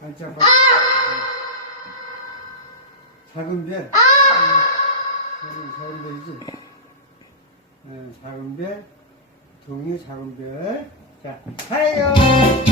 반짝 반 작은 별. 작은, 작은 별이지. 어, 작은 별, 동이 작은 별. 자, 하예요.